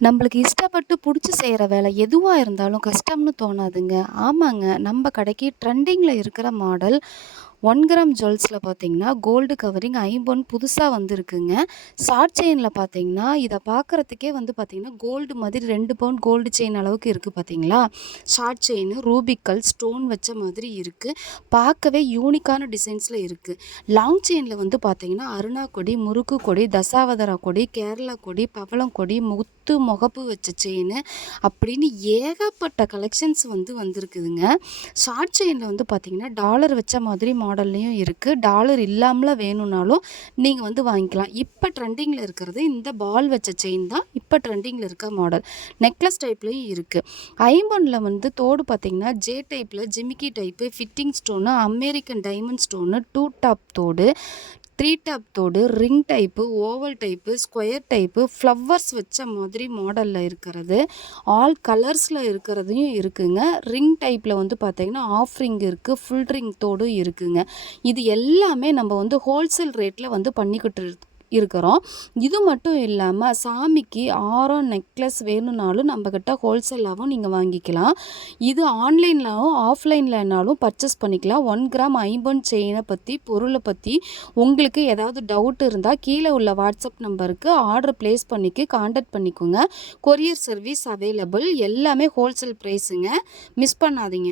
நம்மளுக்கு இஷ்டப்பட்டு புடிச்சு செய்ற வேலை எதுவா இருந்தாலும் கஷ்டம்னு தோணாதுங்க. ஆமாங்க. நம்ம கடைக்கு ட்ரெண்டிங்ல இருக்கிற மாடல் 1 கிராம் ஜுவல்ஸ்ல பார்த்தீங்கன்னா, கோல்டு கவரிங் ஐம்பொன் புதுசா வந்திருக்குங்க. ஷார்ட் செயின்ல பார்த்தீங்கன்னா, இத பார்க்கறதுக்கே வந்து பார்த்தீங்கன்னா, கோல்டு மாதிரி 2 பவுண்ட் கோல்டு செயின் அளவுக்கு இருக்கு பார்த்தீங்களா? ஷார்ட் செயின் ரூபிக்கல் ஸ்டோன் வச்ச மாதிரி இருக்கு. பார்க்கவே யூனிக்கான டிசைன்ஸ்ல இருக்கு. லாங் செயின்ல வந்து பார்த்தீங்கன்னா, அருணா கொடி, முறுக்கு கொடி, தசாவதார கொடி, கேரளா கொடி, பவளம் கொடி, முத்து முகப்பு வச்ச செயினு அப்படின்னு ஏகப்பட்ட கலெக்ஷன்ஸ் வந்து வந்திருக்குதுங்க. ஷார்ட் செயின்ல வந்து பார்த்தீங்கன்னா, டாலர் வச்ச மாதிரி மாடல்லையும் இருக்கு. டாலர் இல்லாமல வேணும்னாலும் நீங்க வந்து வாங்கிக்கலாம். இப்ப ட்ரெண்டிங்ல இருக்கிறது இந்த பால் வச்ச செயின் தான் இப்ப ட்ரெண்டிங்ல இருக்க மாடல். நெக்லஸ் டைப்லயும் இருக்கு. ஐம்பொன்ல வந்து தோடு பார்த்தீங்கன்னா, ஜே டைப்ல ஜிமிக்கி type, fitting stone, American diamond stone, 2 top தோடு, 3 டாப் தோடு, ring type, oval type, square type, flowers வச்ச மாதிரி மாடல்ல இருக்கிறது. ஆல் கலர்ஸ்ல இருக்கிறதையும் இருக்குங்க. ரிங் டைப்ல வந்து பார்த்தீங்கன்னா, ஆஃப் ரிங் இருக்கு. ஃபுல் ரிங் தோடும் இருக்குங்க. இது எல்லாமே நம்ம வந்து ஹோல்சேல் ரேட்ல வந்து பண்ணிக்கிட்டு இருக்கிறோம். இது மட்டும் இல்லாம சாமிக்கு ஆரம், நெக்லஸ் வேணும்னாலும் நம்மகிட்ட ஹோல்சேலாவும் நீங்க வாங்கிக்கலாம். இது ஆன்லைன்லயும், ஆஃப்லைன்லனாலும் பர்ச்சேஸ் பண்ணிக்கலாம். 1 கிராம் ஐம்பொன் செயின பத்தி, பொருள பத்தி உங்களுக்கு ஏதாவது டவுட் இருந்தா கீழ உள்ள வாட்ஸ்அப் நம்பருக்கு ஆர்டர் பிளேஸ் பண்ணிக்கு கான்டாக்ட் பண்ணிக்கோங்க. Courier service available. எல்லாமே ஹோல்சேல் பிரைஸுங்க. மிஸ் பண்ணாதீங்க.